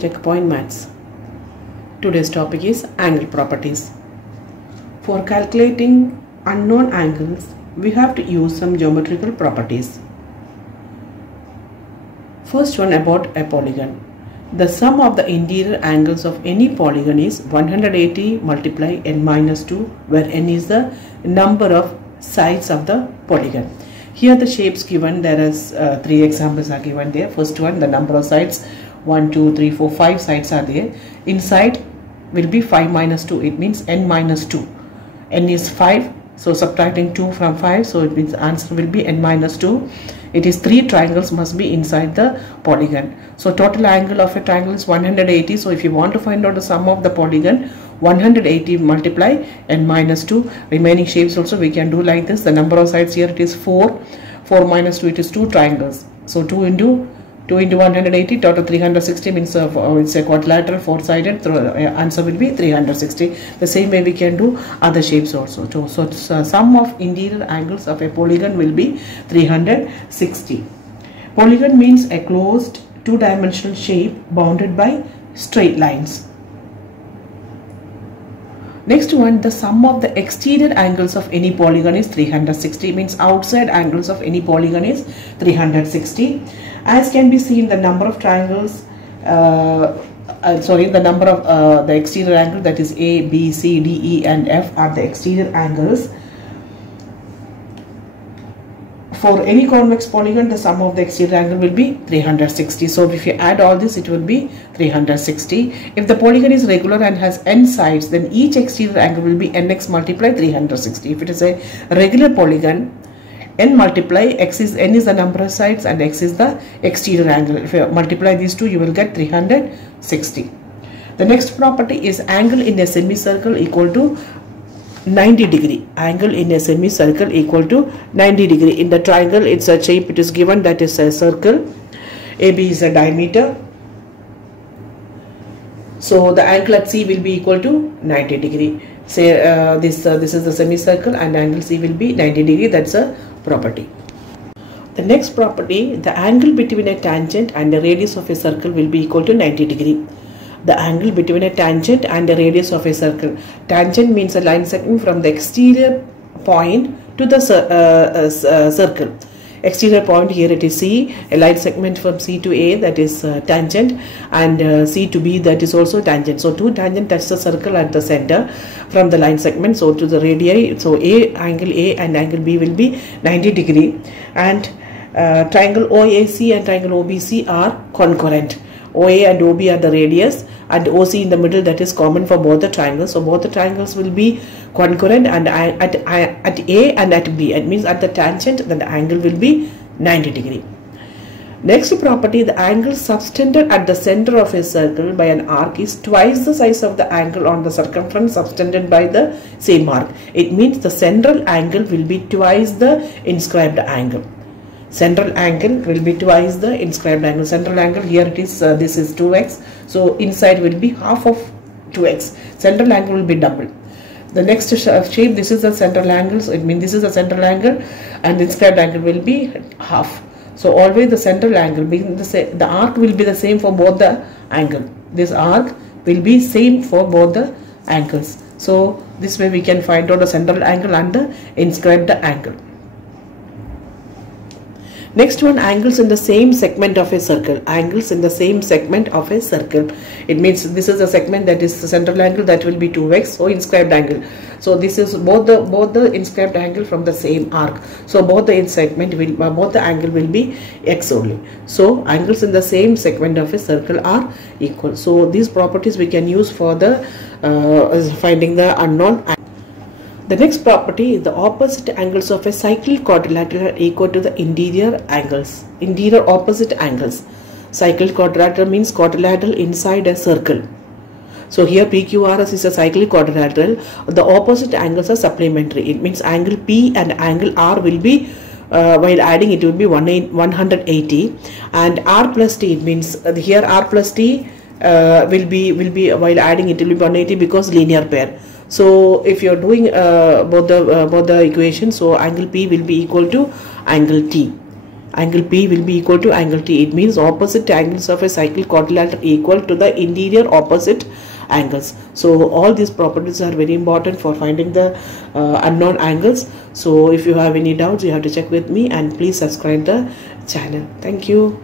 Checkpoint Maths. Today's topic is angle properties. For calculating unknown angles, we have to use some geometrical properties. First one about a polygon. The sum of the interior angles of any polygon is 180 multiply n minus 2, where n is the number of sides of the polygon. Here the shapes given, there is 3 examples are given there. First one, the number of sides, 1, 2, 3, 4, 5 sides are there. Inside will be 5 minus 2, it means n minus 2. N is 5, so subtracting 2 from 5, so it means the answer will be n minus 2. It is 3 triangles must be inside the polygon. So total angle of a triangle is 180. So if you want to find out the sum of the polygon, 180 multiply n minus 2. Remaining shapes also we can do like this. The number of sides here it is 4. 4 minus 2, it is 2 triangles. So 2 into 180, total 360 means it's a quadrilateral 4-sided. Answer will be 360. The same way we can do other shapes also. So sum of interior angles of a polygon will be 360. Polygon means a closed 2-dimensional shape bounded by straight lines. Next one, the sum of the exterior angles of any polygon is 360, means outside angles of any polygon is 360. As can be seen, the number of triangles, the number of the exterior angle, that is A, B, C, D, E and F are the exterior angles. For any convex polygon, the sum of the exterior angle will be 360. So if you add all this, it will be 360. If the polygon is regular and has n sides, then each exterior angle will be nx multiply 360. If it is a regular polygon, n multiply x is n is the number of sides and x is the exterior angle. If you multiply these two, you will get 360. The next property is angle in a semicircle equal to 90 degree. Angle in a semicircle equal to 90 degree. In the triangle, it's a shape, it is given, that is a circle. AB is a diameter. So the angle at C will be equal to 90 degree. Say this is the semicircle and angle C will be 90 degree. That's a property. The next property, the angle between a tangent and the radius of a circle will be equal to 90 degree. The angle between a tangent and the radius of a circle. Tangent means a line segment from the exterior point to the circle. Exterior point, here it is C, a line segment from C to A, that is tangent, and C to B, that is also tangent. So two tangent touch the circle at the center from the line segment, so to the radii. So angle A and angle B will be 90 degree, and triangle OAC and triangle OBC are concurrent. OA and OB are the radius and OC in the middle, that is common for both the triangles. So both the triangles will be concurrent and at A and at B. It means at the tangent, then the angle will be 90 degree. Next property, the angle subtended at the center of a circle by an arc is twice the size of the angle on the circumference subtended by the same arc. It means the central angle will be twice the inscribed angle. Central angle will be twice the inscribed angle. Central angle, here it is, this is 2x. So inside will be half of 2x. Central angle will be double. The next shape, this is the central angle. So it means this is the central angle and the inscribed angle will be half. So always the central angle, being the arc will be the same for both the angle. This arc will be same for both the angles. So this way we can find out the central angle and the inscribed angle. Next one, angles in the same segment of a circle. Angles in the same segment of a circle. It means this is a segment, that is the central angle, that will be 2x. So inscribed angle. So this is both the inscribed angle from the same arc. So both the both the angle will be x only. So angles in the same segment of a circle are equal. So these properties we can use for the finding the unknown angle. The next property is the opposite angles of a cyclic quadrilateral are equal to the interior angles. Interior opposite angles. Cyclic quadrilateral means quadrilateral inside a circle. So here PQRS is a cyclic quadrilateral. The opposite angles are supplementary. It means angle P and angle R will be, while adding it will be 180, and R plus T, it means here R plus T will be while adding it will be 180 because linear pair. So if you are doing both the equations, so angle P will be equal to angle T. Angle P will be equal to angle T. It means opposite angles of a cyclic quadrilateral equal to the interior opposite angles. So all these properties are very important for finding the unknown angles. So if you have any doubts, you have to check with me, and please subscribe the channel. Thank you.